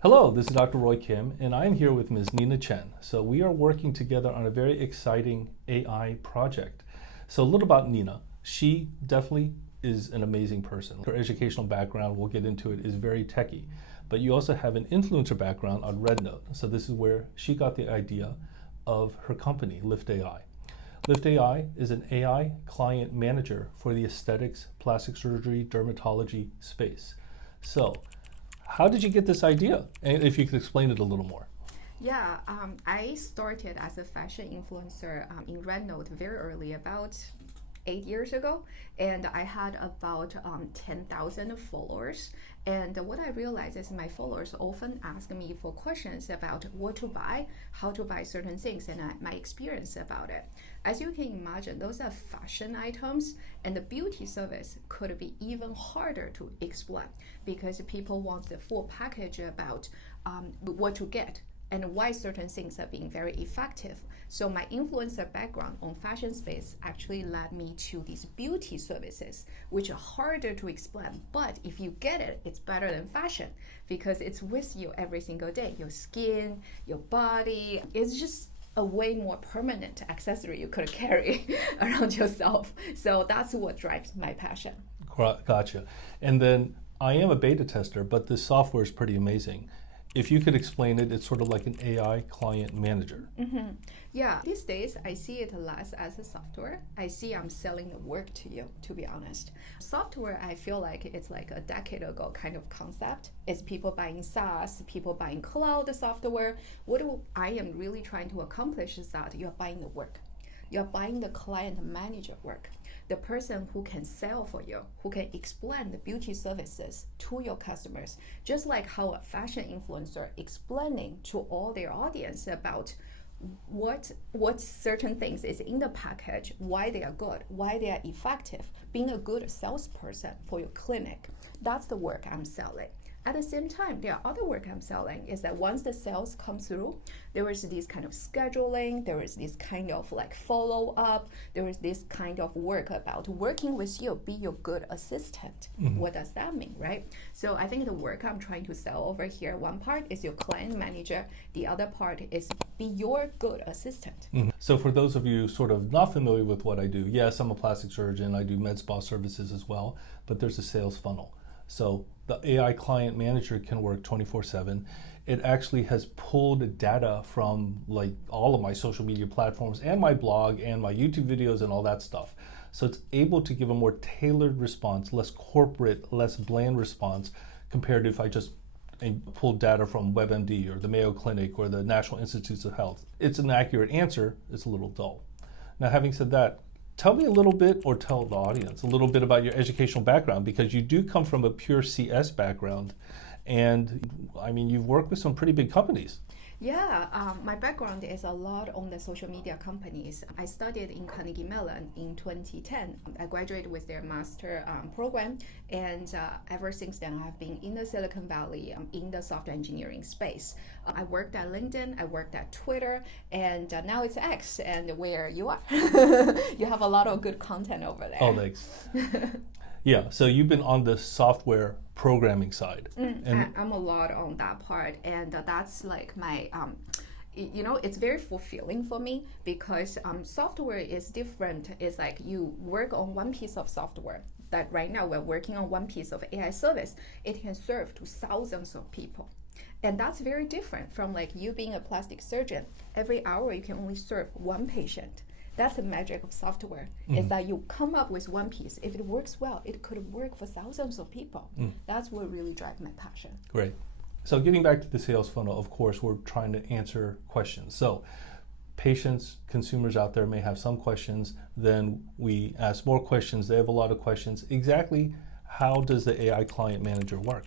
Hello, this is Dr. Roy Kim, and I'm here with Ms. Nina Chen. So we are working together on a very exciting AI project. So a little about Nina. She definitely is an amazing person. Her educational background, we'll get into it, is very techy. But you also have an influencer background on RedNote. So this is where she got the idea of her company, Lift AI. Lift AI is an AI client manager for the aesthetics, plastic surgery, dermatology space. So how did you get this idea? And if you could explain it a little more. Yeah, I started as a fashion influencer in RedNote very early, about 8 years ago, and I had about 10,000 followers. And what I realized is my followers often ask me for questions about what to buy, how to buy certain things, and my experience about it. As you can imagine, those are fashion items, and the beauty service could be even harder to explain because people want the full package about what to get and why certain things are being very effective. So my influencer background on fashion space actually led me to these beauty services, which are harder to explain. But if you get it, it's better than fashion because it's with you every single day. Your skin, your body, it's just a way more permanent accessory you could carry around yourself. So that's what drives my passion. Gotcha. And then I am a beta tester, but this software is pretty amazing. If you could explain it, it's sort of like an AI client manager. Mm-hmm. Yeah, these days I see it less as a software. I see I'm selling the work to you, to be honest. Software, I feel like it's like a decade ago kind of concept. It's people buying SaaS, people buying cloud software. What I am really trying to accomplish is that you're buying the work. You're buying the client manager work, the person who can sell for you, who can explain the beauty services to your customers, just like how a fashion influencer explaining to all their audience about what certain things is in the package, why they are good, why they are effective, being a good salesperson for your clinic. That's the work I'm selling. At the same time, the other work I'm selling is that once the sales come through, there is this kind of scheduling, there is this kind of like follow up, there is this kind of work about working with you, be your good assistant. Mm-hmm. What does that mean, right? So I think the work I'm trying to sell over here, one part is your client manager, the other part is be your good assistant. Mm-hmm. So for those of you sort of not familiar with what I do, yes, I'm a plastic surgeon, I do med spa services as well, but there's a sales funnel. So the AI client manager can work 24/7. It actually has pulled data from like all of my social media platforms and my blog and my YouTube videos and all that stuff. So it's able to give a more tailored response, less corporate, less bland response compared to if I just pulled data from WebMD or the Mayo Clinic or the National Institutes of Health. It's an accurate answer, it's a little dull. Now having said that, tell me a little bit, or tell the audience a little bit about your educational background, because you do come from a pure CS background, and I mean, you've worked with some pretty big companies. Yeah, my background is a lot on the social media companies. I studied in Carnegie Mellon in 2010. I graduated with their master program, and ever since then, I've been in the Silicon Valley in the software engineering space. I worked at LinkedIn, I worked at Twitter, and now it's X, and where you are. You have a lot of good content over there. Oh, thanks. Yeah, so you've been on the software programming side. I'm a lot on that part, and that's like my it's very fulfilling for me because software is different. It's like you work on one piece of software that right now we're working on one piece of AI service. It can serve to thousands of people. And that's very different from like you being a plastic surgeon. Every hour you can only serve one patient. That's the magic of software, is that you come up with one piece. If it works well, it could work for thousands of people. That's what really drives my passion. Great. So getting back to the sales funnel, of course, we're trying to answer questions. So patients, consumers out there may have some questions, then we ask more questions, they have a lot of questions. Exactly how does the AI client manager work?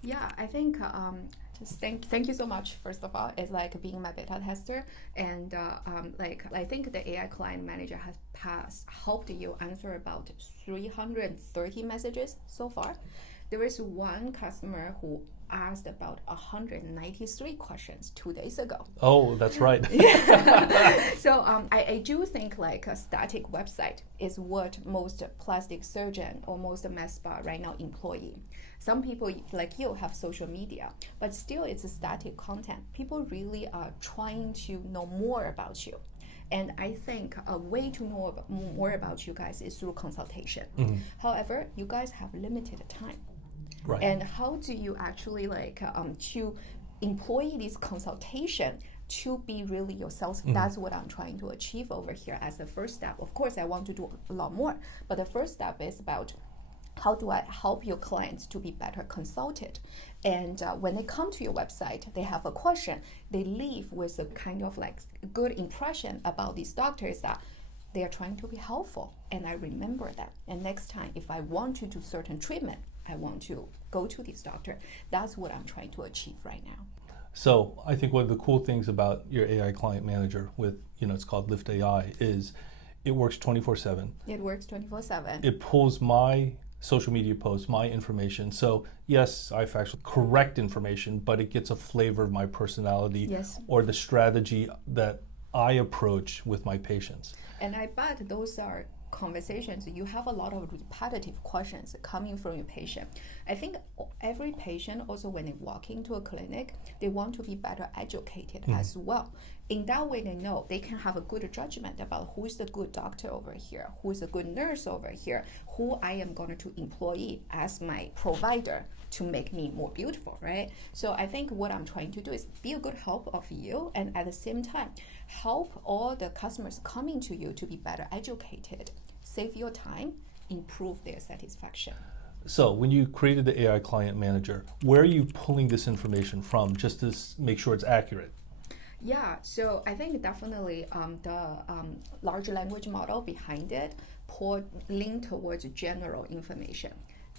Yeah, I think thank you so much, first of all. It's like being my beta tester, and I think the AI client manager has helped you answer about 330 messages so far. There is one customer who asked about 193 questions 2 days ago. Oh, that's right. So I do think like a static website is what most plastic surgeon or most med spa right now employee. Some people like you have social media, but still it's a static content. People really are trying to know more about you. And I think a way to know more about you guys is through consultation. However, you guys have limited time. Right. And how do you actually like to employ this consultation to be really yourself? That's what I'm trying to achieve over here as the first step. Of course, I want to do a lot more, but the first step is about how do I help your clients to be better consulted? And when they come to your website, they have a question, they leave with a kind of like good impression about these doctors that they are trying to be helpful. And I remember that. And next time, if I want to do certain treatment, I want to go to this doctor. That's what I'm trying to achieve right now. So I think one of the cool things about your AI client manager with, it's called Lift AI, is it works 24/7. It works 24/7. It pulls my social media posts, my information. So yes, I've actually correct information, but it gets a flavor of my personality or the strategy that I approach with my patients. And I bet those are conversations, you have a lot of repetitive questions coming from your patient. I think every patient, also when they walk into a clinic, they want to be better educated as well. In that way, they know they can have a good judgment about who is the good doctor over here, who is a good nurse over here, who I am going to employ as my provider to make me more beautiful, right? So I think what I'm trying to do is be a good help of you, and at the same time, help all the customers coming to you to be better educated, save your time, improve their satisfaction. So when you created the AI client manager, where are you pulling this information from just to make sure it's accurate? Yeah, so I think definitely the large language model behind it lean towards general information.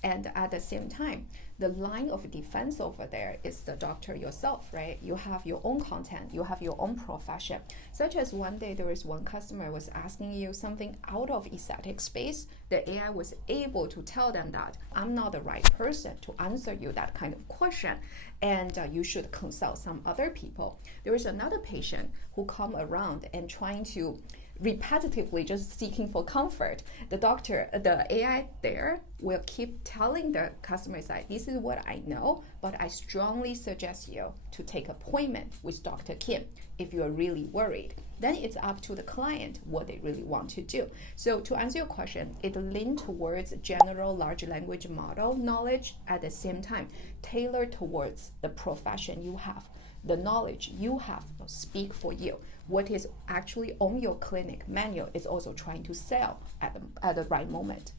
And at the same time, the line of defense over there is the doctor yourself, right? You have your own content, you have your own profession. Such as one day there was one customer was asking you something out of aesthetic space. The AI was able to tell them that I'm not the right person to answer you that kind of question, and you should consult some other people. There was another patient who come around and trying to repetitively just seeking for comfort. The AI there will keep telling the customer side, this is what I know, but I strongly suggest you to take appointment with Dr. Kim if you're really worried. Then it's up to the client what they really want to do. So to answer your question, it leans towards general large language model knowledge, at the same time tailored towards the profession you have. The knowledge you have will speak for you. What is actually on your clinic manual is also trying to sell at the right moment.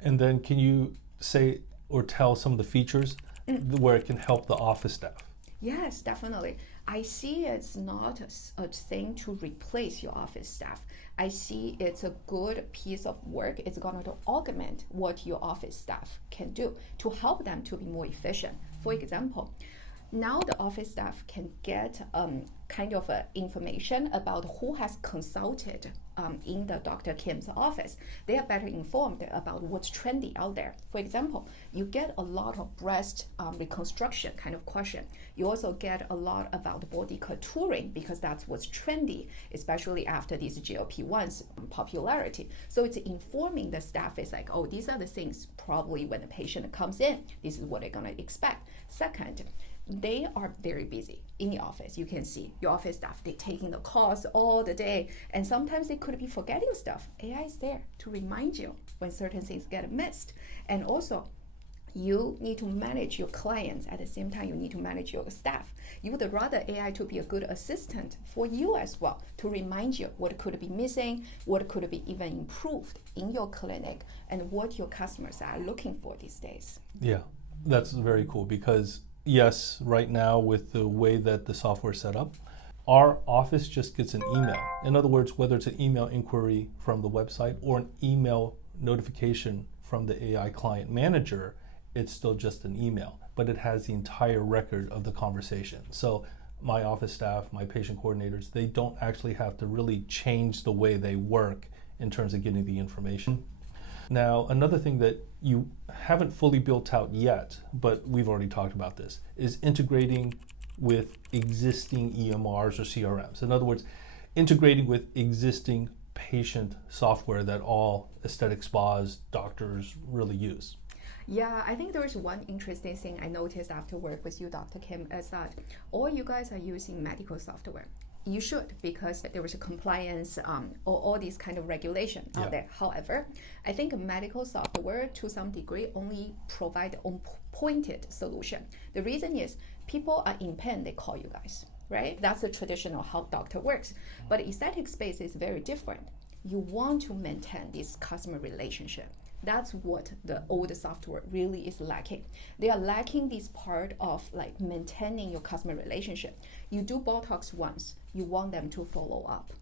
And then can you say or tell some of the features where it can help the office staff? Yes, definitely. I see it's not a thing to replace your office staff. I see it's a good piece of work. It's going to augment what your office staff can do to help them to be more efficient. For example, now the office staff can get kind of information about who has consulted in the Dr. Kim's office. They are better informed about what's trendy out there. For example, you get a lot of breast reconstruction kind of question. You also get a lot about body contouring because that's what's trendy, especially after these GLP-1's popularity. So it's informing the staff. It's like, oh, these are the things probably when the patient comes in, this is what they're going to expect. Second, they are very busy in the office. You can see your office staff, they're taking the calls all the day, and sometimes they could be forgetting stuff. AI is there to remind you when certain things get missed. And also, you need to manage your clients. At the same time, you need to manage your staff. You would rather AI to be a good assistant for you as well, to remind you what could be missing, what could be even improved in your clinic, and what your customers are looking for these days. Yeah, that's very cool because yes, right now with the way that the software is set up, our office just gets an email. In other words, whether it's an email inquiry from the website or an email notification from the AI client manager, it's still just an email, but it has the entire record of the conversation. So my office staff, my patient coordinators, they don't actually have to really change the way they work in terms of getting the information. Now, another thing that you haven't fully built out yet, but we've already talked about this, is integrating with existing EMRs or CRMs. In other words, integrating with existing patient software that all aesthetic spas, doctors really use. Yeah, I think there is one interesting thing I noticed after work with you, Dr. Kim, is that all you guys are using medical software. You should, because there was a compliance or all these kind of regulation out there. However, I think medical software to some degree only provide a pointed solution. The reason is people are in pain, they call you guys, right? That's the traditional how doctor works. But aesthetic space is very different. You want to maintain this customer relationship. That's what the old software really is lacking. They are lacking this part of like maintaining your customer relationship. You do Botox once, you want them to follow up.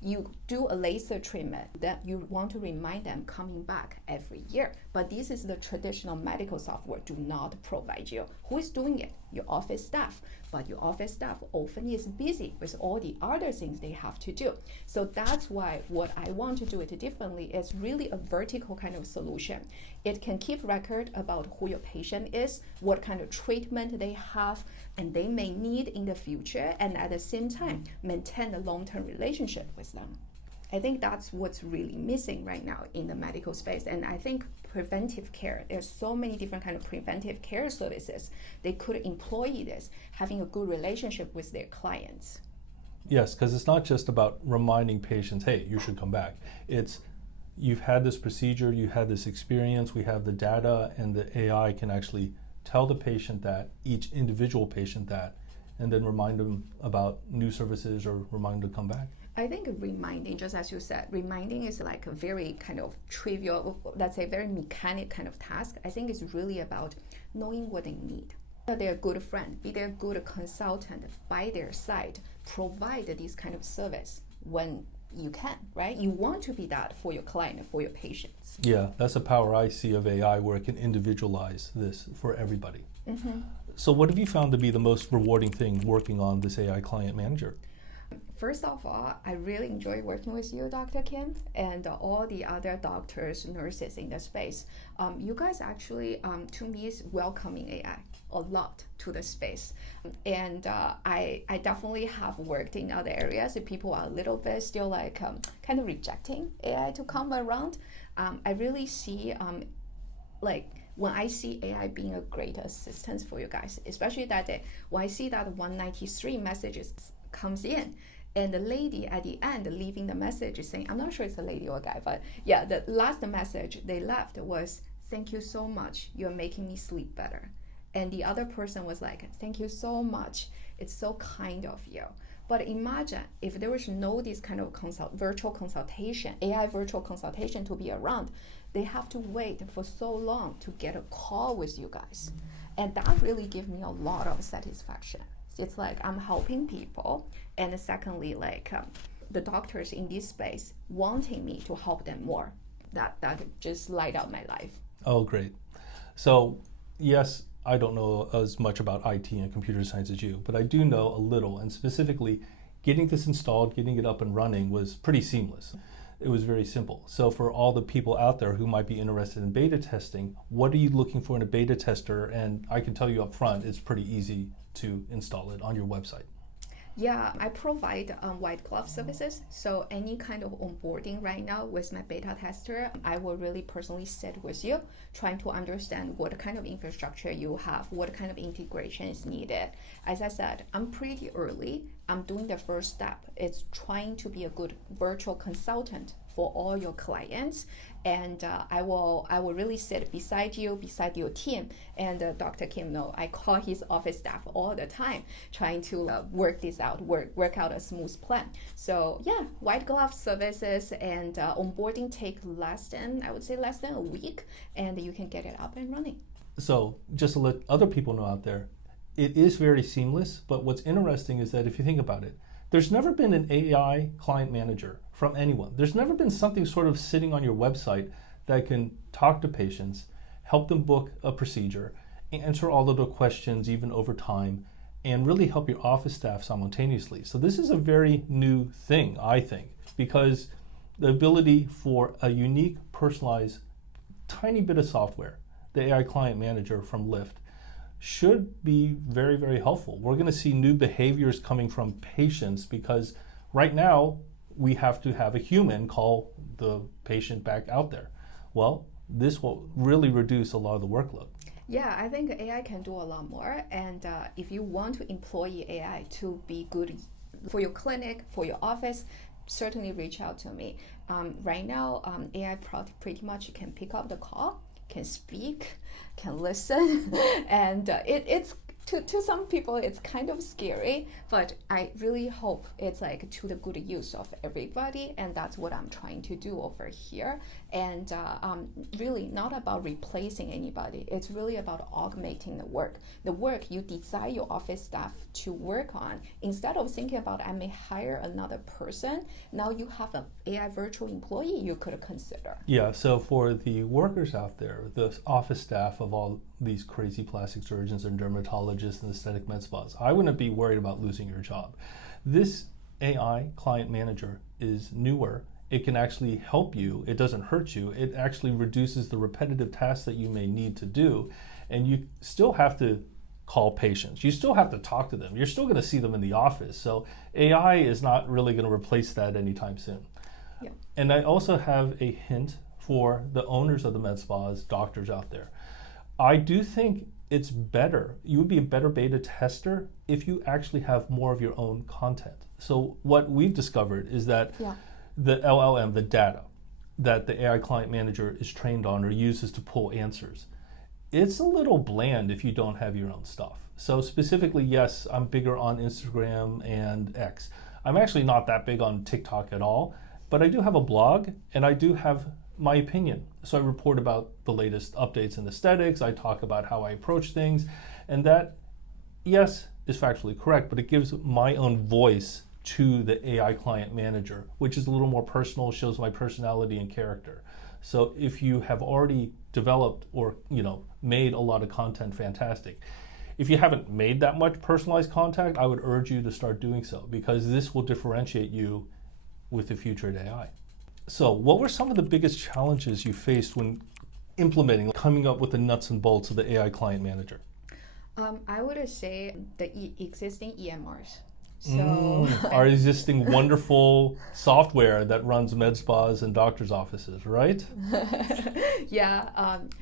You do a laser treatment that you want to remind them coming back every year. But this is the traditional medical software do not provide you. Who is doing it? Your office staff. But your office staff often is busy with all the other things they have to do. So that's why what I want to do it differently is really a vertical kind of solution. It can keep record about who your patient is, what kind of treatment they have, and they may need in the future, and at the same time, maintain a long-term relationship with them. I think that's what's really missing right now in the medical space. And I think preventive care, there's so many different kind of preventive care services. They could employ this, having a good relationship with their clients. Yes, because it's not just about reminding patients, hey, you should come back. It's you've had this procedure, you had this experience, we have the data, and the AI can actually tell the patient that, each individual patient that, and then remind them about new services or remind them to come back. I think reminding, just as you said, reminding is like a very kind of trivial, let's say very mechanic kind of task. I think it's really about knowing what they need. They're a good friend, be their good consultant by their side, provide this kind of service when you can, right? You want to be that for your client, for your patients. Yeah, that's the power I see of AI, where it can individualize this for everybody. Mm-hmm. So what have you found to be the most rewarding thing working on this AI client manager? First of all, I really enjoy working with you, Dr. Kim, and all the other doctors, nurses in the space. You guys actually, to me, is welcoming AI a lot to the space. And I definitely have worked in other areas. People are a little bit still like kind of rejecting AI to come around. I really see like when I see AI being a great assistance for you guys, especially that day, when I see that 193 messages comes in, and the lady at the end leaving the message saying, I'm not sure it's a lady or a guy, but yeah, the last message they left was, thank you so much, you're making me sleep better. And the other person was like, thank you so much, it's so kind of you. But imagine if there was no this kind of virtual consultation, AI virtual consultation to be around, they have to wait for so long to get a call with you guys. And that really gives me a lot of satisfaction. It's like I'm helping people, and secondly, like the doctors in this space wanting me to help them more. That just light up my life. Oh, great. So, yes, I don't know as much about IT and computer science as you, but I do know a little, and specifically getting this installed, getting it up and running was pretty seamless. It was very simple. So for all the people out there who might be interested in beta testing, what are you looking for in a beta tester? And I can tell you up front, it's pretty easy to install it on your website. Yeah, I provide white glove services. So any kind of onboarding right now with my beta tester, I will really personally sit with you, trying to understand what kind of infrastructure you have, what kind of integration is needed. As I said, I'm pretty early. I'm doing the first step. It's trying to be a good virtual consultant for all your clients, and I will really sit beside you, beside your team. And Dr. Kim, no, I call his office staff all the time, trying to work this out, work out a smooth plan. So yeah, white glove services and onboarding take less than a week, and you can get it up and running. So just to let other people know out there, it is very seamless, but what's interesting is that if you think about it, there's never been an AI client manager from anyone. There's never been something sort of sitting on your website that can talk to patients, help them book a procedure, answer all of the questions even over time, and really help your office staff simultaneously. So this is a very new thing, I think, because the ability for a unique, personalized tiny bit of software, the AI Client Manager from Lyft, should be very, very helpful. We're going to see new behaviors coming from patients because right now we have to have a human call the patient back out there. Well, this will really reduce a lot of the workload. Yeah, I think AI can do a lot more. And if you want to employ AI to be good for your clinic, for your office, certainly reach out to me. Right now, AI pretty much can pick up the call, can speak, can listen, and it's to some people it's kind of scary, but I really hope it's like to the good use of everybody, and that's what I'm trying to do over here. And really not about replacing anybody, it's really about augmenting the work you desire your office staff to work on. Instead of thinking about I may hire another person, now you have an AI virtual employee you could consider. Yeah, so for the workers out there, the office staff of all these crazy plastic surgeons and dermatologists and aesthetic med spas, I wouldn't be worried about losing your job. This AI Client Manager is newer. It can actually help you. It doesn't hurt you. It actually reduces the repetitive tasks that you may need to do. And you still have to call patients. You still have to talk to them. You're still going to see them in the office. So AI is not really going to replace that anytime soon. Yeah. And I also have a hint for the owners of the med spas, doctors out there. I do think it's better. You would be a better beta tester if you actually have more of your own content. So what we've discovered is that the LLM, the data that the AI Client Manager is trained on or uses to pull answers, it's a little bland if you don't have your own stuff. So specifically, yes, I'm bigger on Instagram and X. I'm actually not that big on TikTok at all, but I do have a blog and I do have my opinion. So I report about the latest updates in aesthetics, I talk about how I approach things, and that, yes, is factually correct, but it gives my own voice to the AI Client Manager, which is a little more personal, shows my personality and character. So if you have already developed or made a lot of content, fantastic. If you haven't made that much personalized content, I would urge you to start doing so because this will differentiate you with the future of AI. So what were some of the biggest challenges you faced when implementing, coming up with the nuts and bolts of the AI Client Manager? I would say the existing EMRs. So our existing wonderful software that runs med spas and doctors' offices, right? Yeah,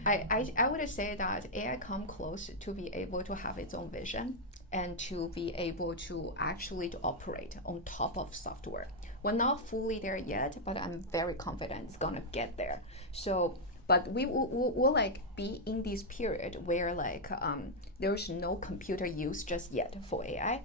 I would say that AI come close to be able to have its own vision and to be able to actually to operate on top of software. We're not fully there yet, but I'm very confident it's gonna get there. So, but we will like be in this period where like there's no computer use just yet for AI.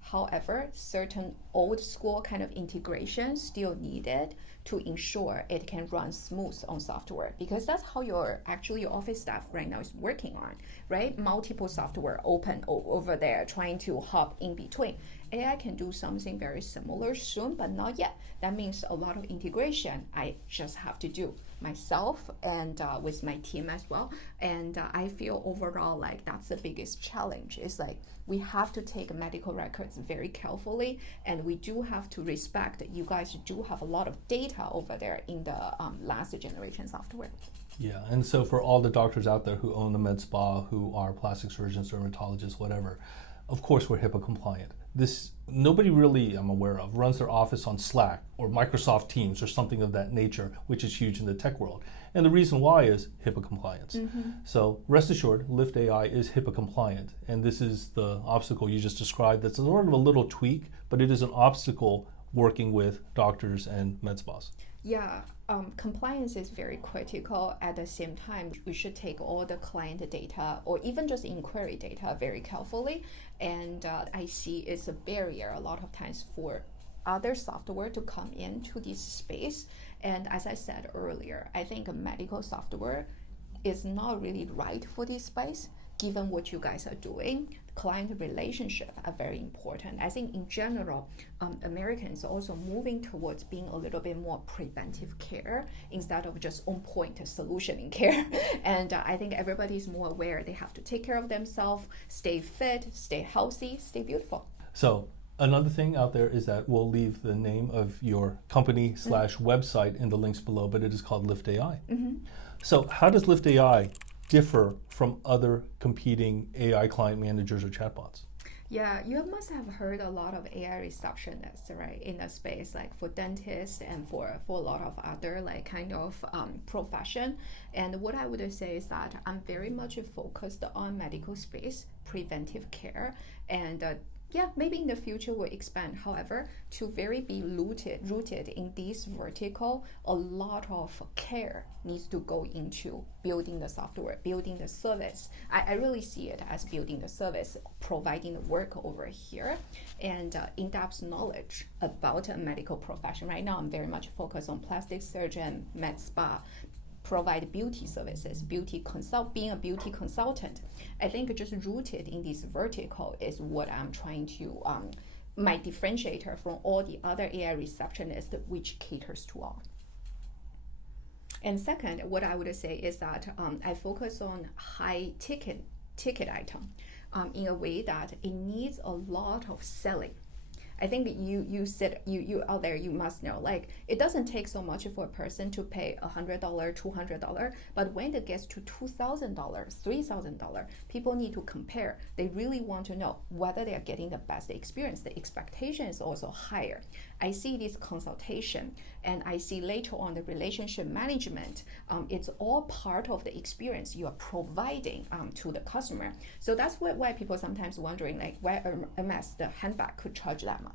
However, certain old school kind of integration still needed to ensure it can run smooth on software, because that's how your office staff right now is working on, right? Multiple software open over there, trying to hop in between. AI can do something very similar soon, but not yet. That means a lot of integration I just have to do myself and with my team as well. And I feel overall like that's the biggest challenge. Is like we have to take medical records very carefully, and we do have to respect that you guys do have a lot of data over there in the last generation software. Yeah, and so for all the doctors out there who own a med spa, who are plastic surgeons, dermatologists, whatever, of course we're HIPAA compliant. This, nobody really I'm aware of runs their office on Slack or Microsoft Teams or something of that nature, which is huge in the tech world. And the reason why is HIPAA compliance. So rest assured, Lyft AI is HIPAA compliant. And this is the obstacle you just described. That's sort of a little tweak, but it is an obstacle working with doctors and med spas. Yeah, compliance is very critical. At the same time, we should take all the client data or even just inquiry data very carefully. And I see it's a barrier a lot of times for other software to come into this space. And as I said earlier, I think medical software is not really right for this space, given what you guys are doing. Client relationship are very important. I think in general, Americans are also moving towards being a little bit more preventive care instead of just on-point solutioning care. And I think everybody's more aware they have to take care of themselves, stay fit, stay healthy, stay beautiful. So another thing out there is that we'll leave the name of your company /website in the links below, but it is called Lyft AI. So how does Lift AI differ from other competing AI client managers or chatbots? Yeah, you must have heard a lot of AI receptionists, right, in the space, like for dentists and for a lot of other like kind of profession. And what I would say is that I'm very much focused on medical space, preventive care, and yeah, maybe in the future we'll expand. However, to very be rooted in this vertical, a lot of care needs to go into building the software, building the service. I really see it as building the service, providing the work over here, and in-depth knowledge about a medical profession. Right now, I'm very much focused on plastic surgeon, med spa, provide beauty services, being a beauty consultant. I think just rooted in this vertical is what I'm trying to, my differentiator from all the other AI receptionists, which caters to all. And second, what I would say is that I focus on high ticket item in a way that it needs a lot of selling. I think you out there, you must know, like, it doesn't take so much for a person to pay $100, $200, but when it gets to $2,000, $3,000, people need to compare. They really want to know whether they are getting the best experience. The expectation is also higher. I see this consultation, and I see later on the relationship management. It's all part of the experience you are providing to the customer. So that's why people sometimes wondering, like, why Hermes, the handbag, could charge that much,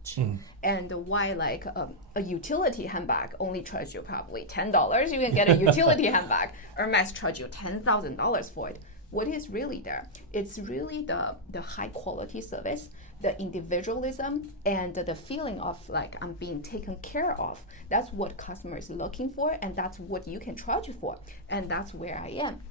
and why like a utility handbag only charge you probably $10. You can get a utility handbag. Hermes charge you $10,000 for it. What is really there? It's really the high quality service, the individualism, and the feeling of like I'm being taken care of. That's what customers are looking for, and that's what you can charge for. And that's where I am.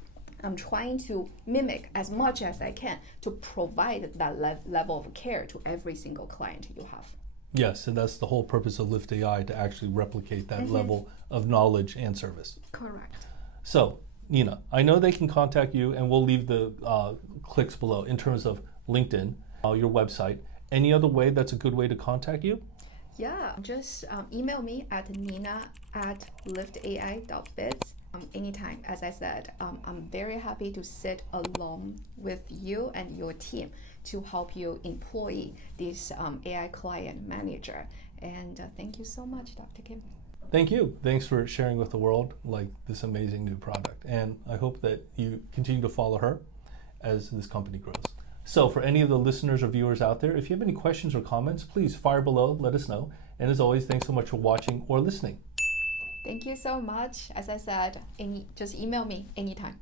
I'm trying to mimic as much as I can to provide that level of care to every single client you have. Yes, and that's the whole purpose of Lift AI, to actually replicate that level of knowledge and service. Correct. So, Nina, I know they can contact you, and we'll leave the clicks below in terms of LinkedIn, your website. Any other way that's a good way to contact you? Yeah, just email me at nina@liftai.biz. Anytime. As I said, I'm very happy to sit along with you and your team to help you employ this AI client manager. And thank you so much, Dr. Kim. Thank you. Thanks for sharing with the world like this amazing new product. And I hope that you continue to follow her as this company grows. So for any of the listeners or viewers out there, if you have any questions or comments, please fire below, let us know. And as always, thanks so much for watching or listening. Thank you so much. As I said, just email me anytime.